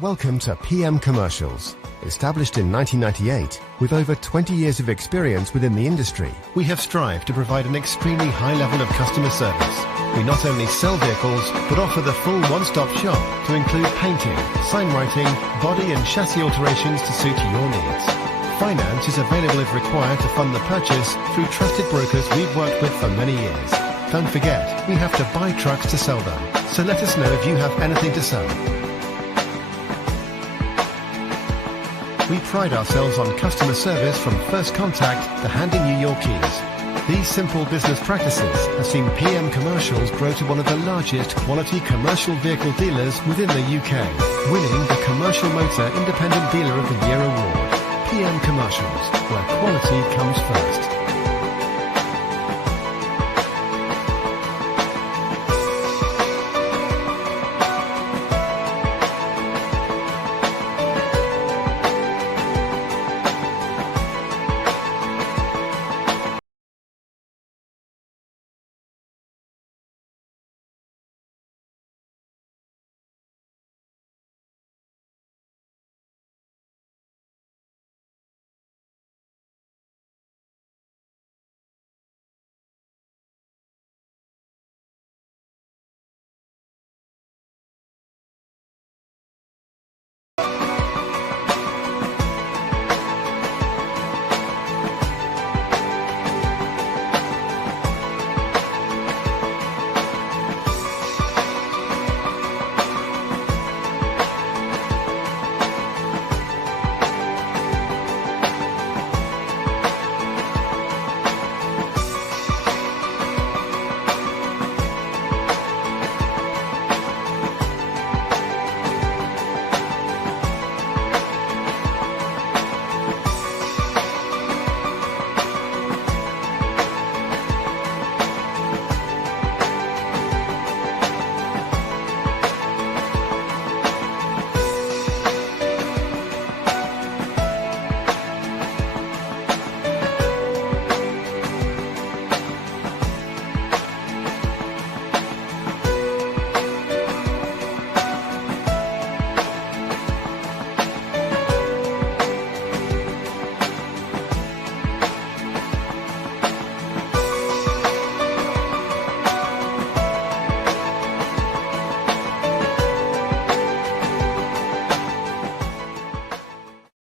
Welcome to PM Commercials. Established in 1998, with over 20 years of experience within the industry, we have strived to provide an extremely high level of customer service. We not only sell vehicles, but offer the full one-stop shop to include painting, sign writing, body and chassis alterations to suit your needs. Finance is available if required to fund the purchase through trusted brokers we've worked with for many years. Don't forget, we have to buy trucks to sell them, so let us know if you have anything to sell. We pride ourselves on customer service from first contact to handing you your keys. These simple business practices have seen PM Commercials grow to one of the largest quality commercial vehicle dealers within the UK, winning the Commercial Motor Independent Dealer of the Year award. PM Commercials, where quality comes first.